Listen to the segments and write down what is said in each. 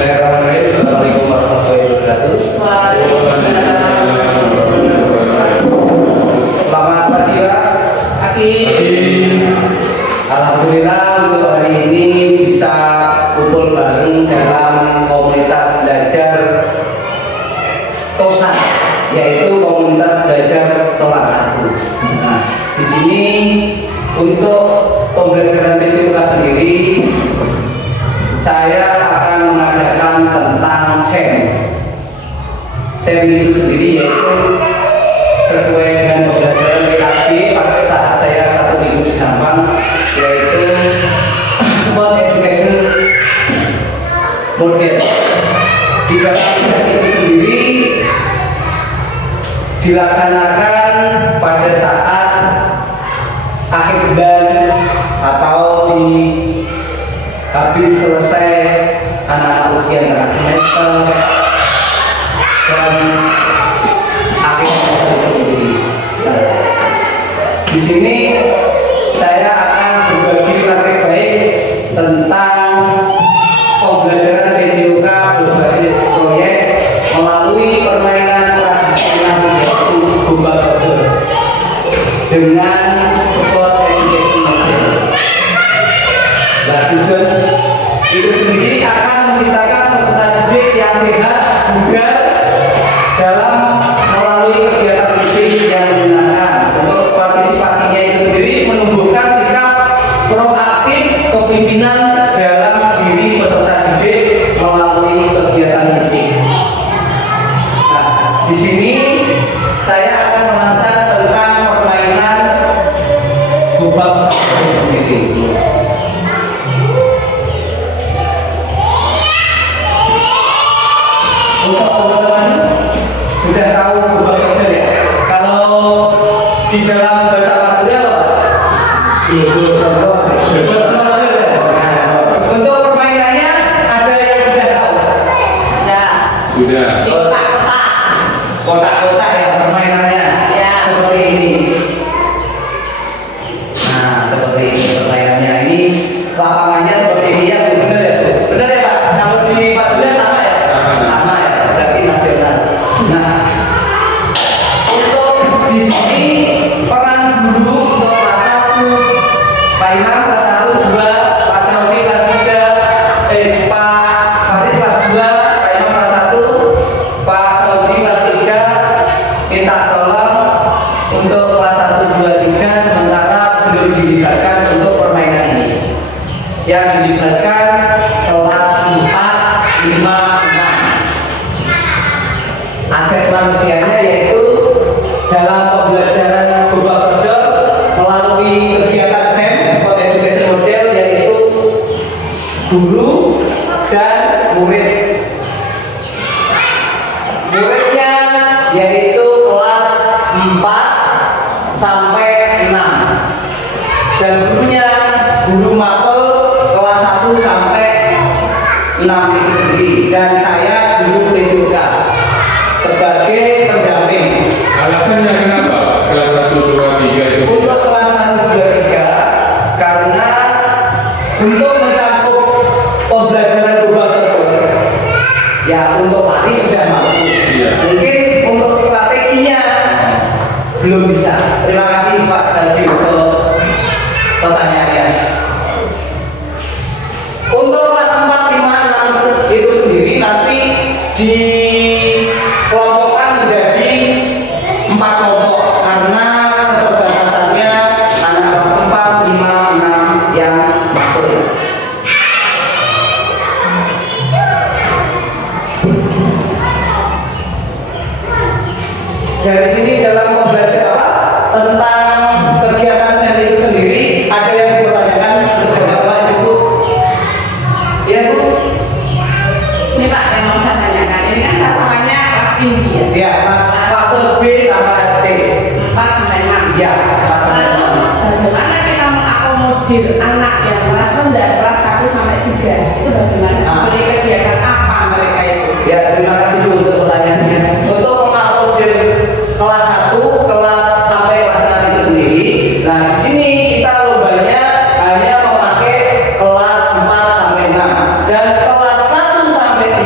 Bismillahirrahmanirrahim. Assalamualaikum warahmatullahi wabarakatuh. Selamat pagi Pak. Pagi. Alhamdulillah untuk hari ini bisa kumpul bareng dalam komunitas belajar TOSA, yaitu komunitas belajar Tola 1. Nah, di sini untuk pembelajaran PJUK sendiri saya akan mengadakan tentang SEM. SEM itu sendiri yaitu sesuai dengan pembelajaran PKB pas saat saya 1 minggu di Sampang, yaitu Sport Education Model. Di dalam SEM itu sendiri dilaksanakan pada saat akhir bulan atau di habis selesai anak-anak usia tengah semester dan akhir semester itu sendiri. Di sini saya akan berbagi praktek baik tentang pembelajaran PJUK berbasis proyek melalui permainan tradisional yaitu gombak sodor dengan sport education model. Tujuan itu sendiri akan menciptakan peserta didik yang sehat, bugar dalam melalui kegiatan fisik yang menyenangkan. Untuk partisipasinya itu sendiri menumbuhkan sikap proaktif kepemimpinan dalam diri peserta didik melalui kegiatan fisik. Nah, di sini saya akan merancang tentang permainan gombak sodor itu sendiri. Untuk teman-teman sudah tahu gombak sodor ya? Kalau di dalam bahasa Madura apa? Gombak sodor ya? Nah, untuk permainannya ada yang sudah tahu? Ya. Sudah. Kotak-kotak ya permainannya? Ya. Seperti ini. Nah, seperti ini permainannya. Ini lapangannya seperti ini ya, Bu? Benar ya, Bu? Benar ya, Pak? Kalau di Madura sama ya? Sama ya, berarti nasional. Nah, untuk di sini peran guru untuk kelas 1, Pak Imam kelas 1, 2, Pak Saudi kelas 3, Pak Faris kelas 2, Pak Imam kelas 1, Pak Saudi kelas 3, minta tolong untuk kelas 1, 2, 3 sementara belum dilibatkan untuk permainan ini. Yang dilibatkan kelas 4, 5, 6. Aset manusianya yaitu dalam pembelajaran gombak sodor melalui kegiatan SEM Sport Education Model, yaitu guru dan murid. Muridnya yaitu kelas 4 sampai 6 dan gurunya guru mapel kelas 1 sampai 6 itu sendiri, dan saya guru PJUK sebagai pendamping. Alasannya kenapa kelas 1, 2, 3 itu? Untuk kelas 1, 2, 3 karena untuk mencakup pembelajaran gombak sodor ya, untuk lari sudah mampu. Iya. Mungkin untuk strateginya belum bisa. Terima kasih Pak Saldi untuk pertanyaannya. Untuk kelas 4, 5, 6 itu sendiri nanti dikelompokkan menjadi 4 kelompok karena keterbatasannya anak kelas 4, 5, 6 yang masuk ya. Dari sini dalam pembelajaran apa? Tentang kegiatan SEM itu sendiri ada yang dipertanyakan untuk Bapak Ibu? Ya Bu? Ini Pak yang mau saya tanyakan. Ini kan sasarannya kelas tinggi ya. Ya, Mas, fase B sampai C. 4 sampai 6. Ya, 4 sampai Lalu 6. bagaimana kita mengakomodir anak yang kelas rendah kelas 1 sampai 3? Itu bagaimana? Beri kegiatan apa mereka itu? Ya, terima kasih Bu untuk pertanyaannya. Untuk mengakomodir kelas 1, kelas sampai kelas 6 itu sendiri. Nah, di sini kita lombanya hanya memakai kelas 4 sampai 6 dan kelas 1 sampai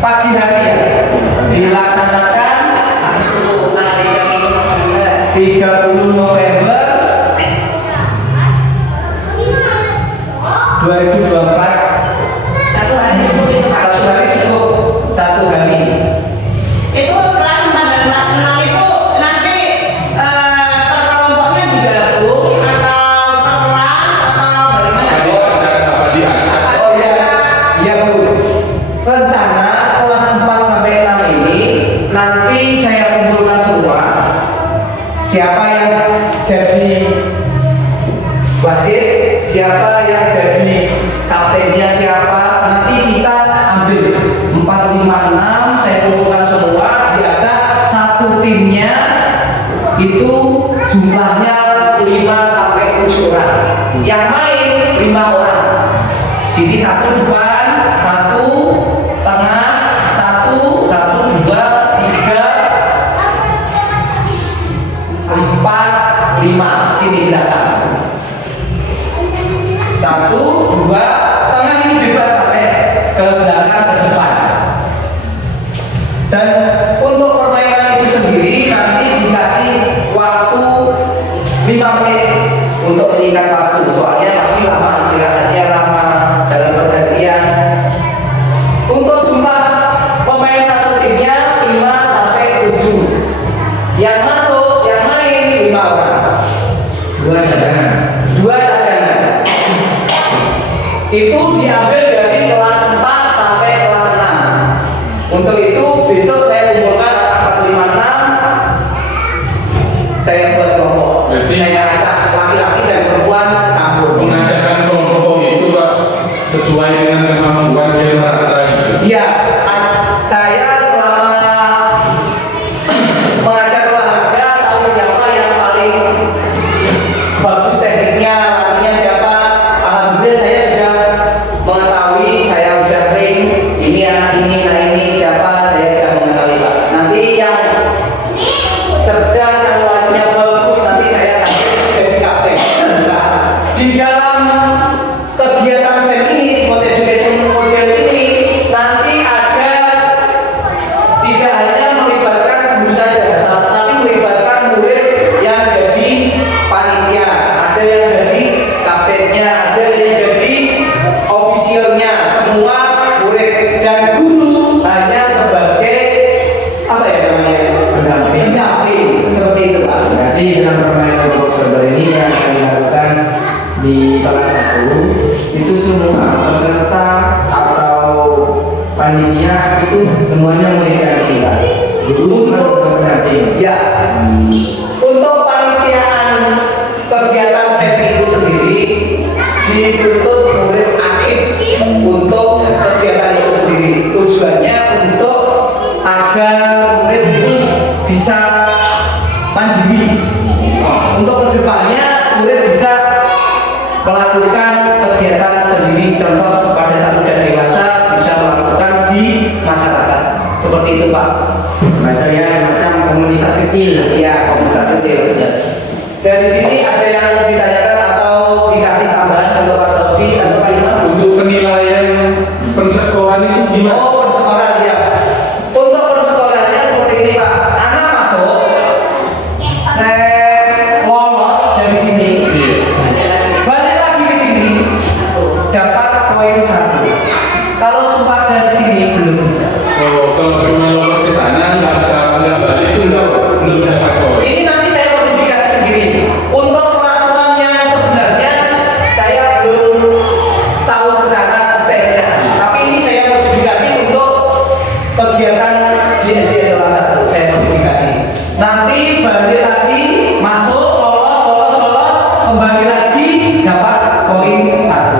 pagi hari ya dilaksanakan 30 November 2024. Satu hari cukup itu Pak. Satu hari cukup, satu hari. Itu kelas 4 dan kelas 6 itu nanti per kelompoknya digabung atau per kelas atau bagaimana? Apa diangkat? Oh iya, iya Bu. Rencana kelas 4 sampai 6 ini nanti saya kumpulkan semua. Siapa yang jadi wasit, siapa yang jadi kaptennya siapa, nanti kita ambil 4, 5, 6, saya kumpulkan semua, diajak satu timnya itu jumlahnya 5 sampai 7 orang. Yang main 5 orang. Sini satu depan, satu tengah, satu, 2, 3, 4, 5. Sini belakang. 1, 2, tengah ini bebas sampai ke belakang ke depan. Dan untuk permainan itu sendiri nanti dikasih waktu 5 menit untuk meningkat waktu. Soalnya pasti lama istirahatnya, lama dalam pergantian. Untuk jumlah pemain satu timnya 5 sampai 7. Yang masuk, yang main 5 orang. 2 cadangan. 2 cadangan. Itu diambil dari kelas 4 sampai kelas 6. Untuk itu besok saya kumpulkan 4, 5, 6. Saya buat kelompok. Berarti- Saya ajak laki-laki dan perempuan campur. Mengadakan kelompok itu Pak sesuai dengan kemampuan dia merata gitu. Iya, saya selama mengajar olahraga tahu siapa yang paling bagus tekniknya, latihannya siapa. Alhamdulillah saya sudah mengetahui, saya udah ring ini anak ini, nah ini siapa, saya sudah mengetahui Pak. Nanti yang cerdas, yang lainnya bagus, nanti saya akan jadi kapten. Nah, di dalam kegiatan SEM ini, sport education model ini, nanti ada tidak hanya melibatkan guru saja, tapi melibatkan murid yang jadi panitia, ada yang jadi kaptennya, ada yang jadi ofisialnya, semua murid dan guru hanya sebagai apa ya namanya? Pendamping, seperti itu Pak. Berarti dalam permainan kelompok serba ini yang akan dilakukan di kelas 1 itu semua peserta atau panitia itu semuanya murid dan kita. Guru dan pendamping. Ya, untuk panitiaan kegiatan SEM itu sendiri dituntut murid aktif untuk kegiatan itu sendiri. Tujuannya untuk agar murid itu bisa mandiri. Untuk kedepannya murid bisa melakukan kegiatan sendiri. Contoh pada saat sudah dewasa bisa melakukan di masyarakat. Seperti itu Pak. Baca ya semacam komunitas kecil. Iya, komunitas kecil. Ya. Dari sini ada yang ditanyakan atau dikasih tambahan untuk Pak Saudi atau Pak Imam? Untuk penilaian persekolahan itu gimana? Oh, persekolahan ya. Untuk persekolahannya seperti ini Pak. Anak masuk, lolos dari sini, Iya. balik lagi ke sini, dapat poin 1. Kalau sumpah dari sini belum bisa. Oh, kalau cuma lolos ke sana nggak balik itu belum dapat poin. Ini nanti saya modifikasi sendiri. Untuk peraturan yang sebenarnya saya belum tahu secara detailnya. Tapi ini saya modifikasi untuk kegiatan di SDN kelas 1. Saya modifikasi. Nanti balik lagi, masuk, lolos, kembali lagi dapat poin 1.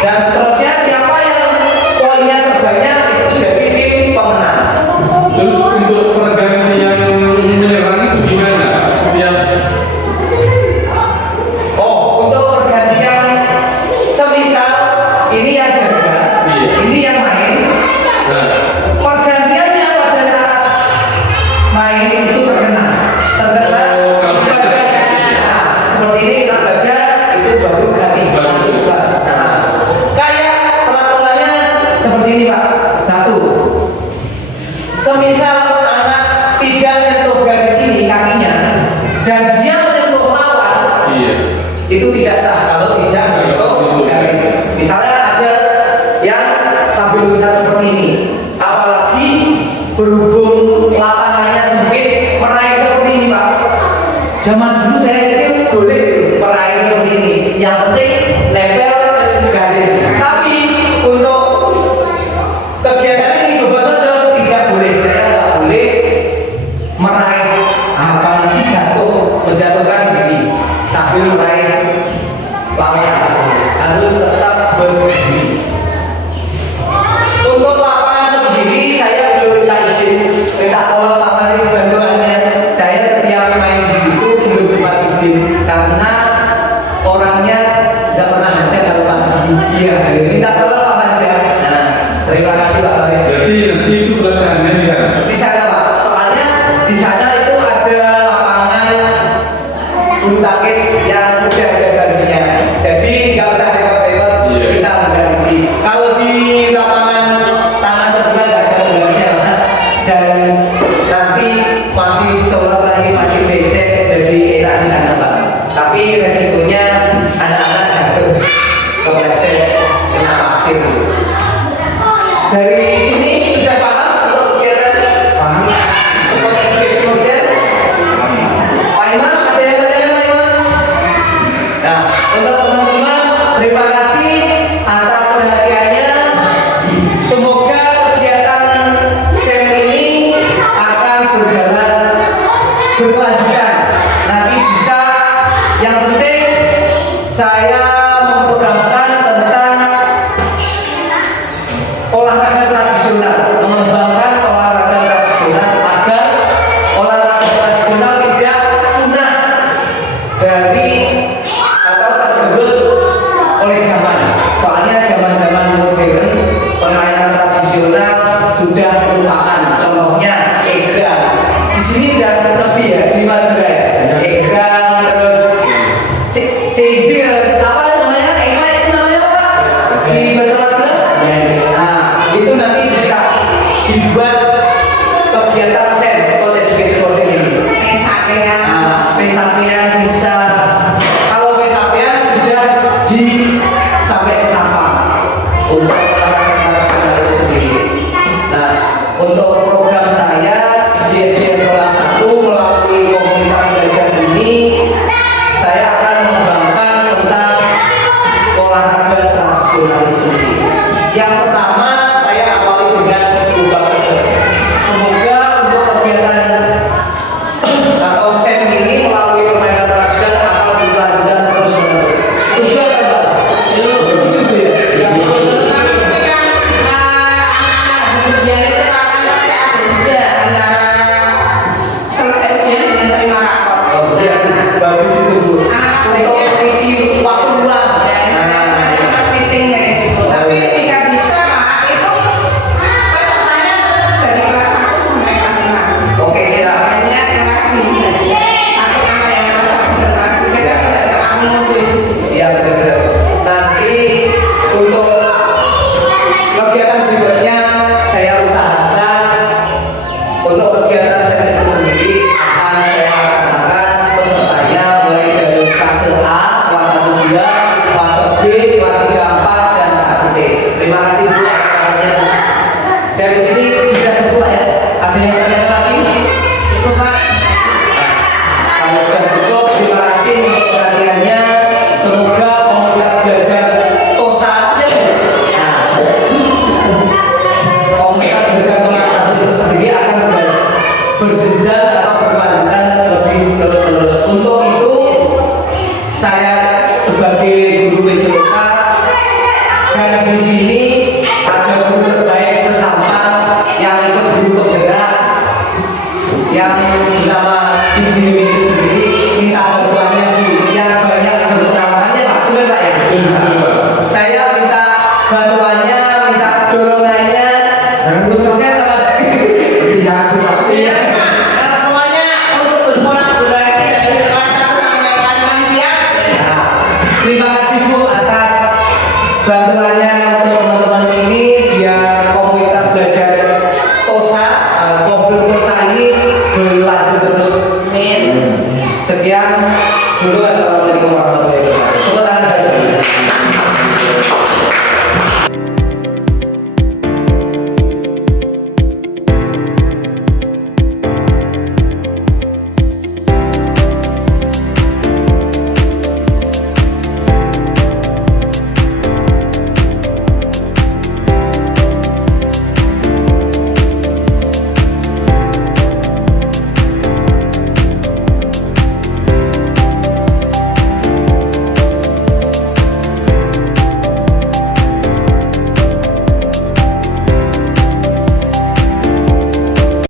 Dan seterusnya siapa yang poinnya terbanyak itu jadi tim pemenang. Terus untuk pergantian menyerang itu gimana? Setiap Oh, untuk pergantian semisal ini yang jaga, Iya. ini yang main. nah, Pergantiannya pada saat main itu terkena kalau badan. Nah, seperti ini kena badan itu baru ganti langsung buka. Nah, kayak peraturannya seperti ini Pak. Satu, semisal anak tidak menyentuh garis ini kakinya dan dia menyentuh lawan, Iya. itu tidak sah kalau tidak menyentuh garis. Misalnya ada yang sambil lihat seperti ini, apalagi berhubung lapangannya sempit, meraih seperti ini Pak. Zaman dulu saya kecil boleh meraih seperti ini. Yang penting nempel garis. Tapi untuk kegiatan ini coba saja tidak boleh. Saya nggak boleh meraih, apalagi jatuh, menjatuhkan diri sambil meraih lawan. Harus tetap berdiri. Untuk lapangan sendiri saya belum minta izin, minta tolong Pak Manis bantuannya. Saya setiap main di situ belum sempat izin karena orangnya nggak pernah ada kalau pagi. Iya, minta tolong Pak Manis ya. Nah, terima kasih Pak Manis. Jadi nanti itu pelaksanaannya di sana. Di sana Pak, soalnya di sana itu ada lapangan bulu tangkis yang udah ada garisnya. Jadi nggak usah repot-repot, Iya. kita menggarisi. Kalau di lapangan tanah sebelah nggak ada garisnya Pak. Dan nanti masih sholat lagi, masih becek, jadi enak di sana Pak. Tapi resikonya anak-anak jatuh, kepleset, kena pasir. Dari sini sudah paham untuk kegiatan Paham? sport education model? Pak Imam, ada yang tanya Pak Imam? Nah, untuk teman-teman, terima kasih atas perhatiannya. Semoga kegiatan SEM ini akan berjalan berkelanjutan. Nanti bisa, yang penting saya memprogramkan tentang olahraga tradisional, mengembangkan olahraga tradisional agar olahraga tradisional tidak punah dari atau tergerus oleh zaman. Soalnya zaman-zaman modern permainan tradisional sudah terlupakan. Contohnya egrang. Di sini udah sepi ya di Madura ya. Egrang terus cejil apa namanya? Egrang itu namanya apa Pak? Di bahasa Madura? Nah, itu nanti bisa dibuat kegiatan SEM, sport education model ini. Sampean. Nah, pesapean bisa, kalau pesapean sudah di sampai ke Sabang untuk olahraga tradisional itu sendiri. Nah, untuk program saya di SDN kelas 1 melalui komunitas belajar ini, saya akan mengembangkan tentang olahraga tradisional itu sendiri. Yang pertama saya awali dengan ubah seger. Semoga untuk kegiatan atau SEM ini melalui permainan tradisional akan berkelanjutan terus menerus. Setuju atau enggak? Setuju ya? Oh, iya, bagus itu Bu. Untuk isi waktu luang. Oke, siap. Iya benar. Nanti untuk kegiatan berikutnya saya usahakan untuk kegiatan SEM itu sendiri akan saya laksanakan pesertanya mulai dari kelas A, kelas 1 2, kelas B, kelas 3 4 dan kelas C. Terima kasih Bu atas sarannya. Dari sini sudah cukup ya. Ada yang tanya lagi? Kalau sudah cukup, terima kasih untuk perhatiannya. Semoga komunitas belajar TOSA komunitas belajar kelas 1 itu sendiri akan berjenjang atau berkelanjutan lebih terus-menerus. Untuk itu, saya sebagai guru PJOK dan di sini ada guru terbaik sesama yang ikut guru penggerak yang bernama Ibu Dewi itu sendiri, minta bantuannya Bu yang banyak berpengalamannya Pak. Benar Pak ya? Saya minta bantuannya, minta dorongannya, khususnya